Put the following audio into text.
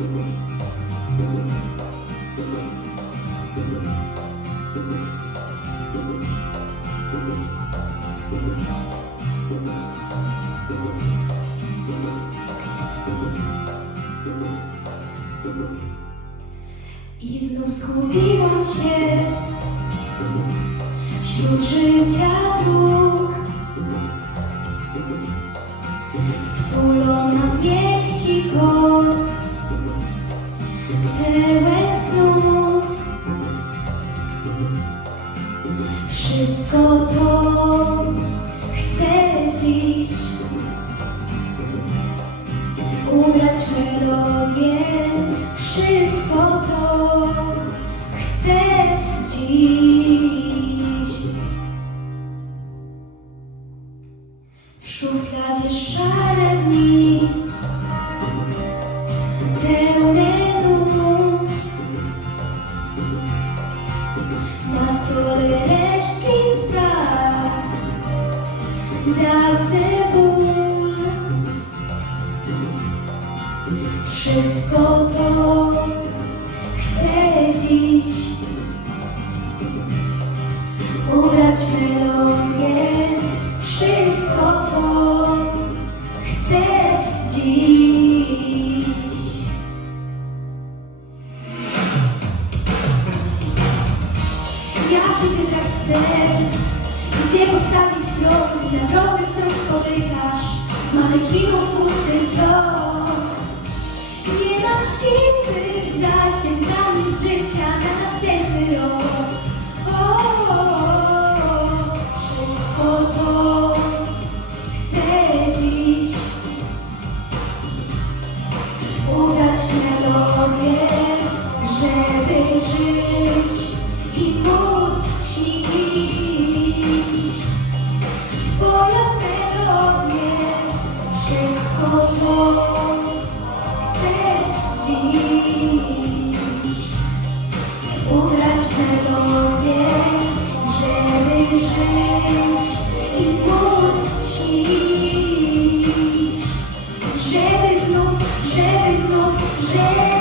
I znów zgubiłam się wśród życia dróg. Wtulona w miękki koc, pełen snów. Wszystko to chcę dziś ugrać melodię. Wszystko to chcę dziś. W szufladzie szare dni, Na stole resztki spraw, dawny ból. Wszystko to chcę dziś ubrać melodię. Cel? Gdzie postawić krok? Na drodze wciąż spotykasz manekinów pusty wzrok. Nie mam sił, by zdać egzamin z życia na następny rok. O, wszystko to chcę dziś ubrać melodię, żeby żyć i móc J'ai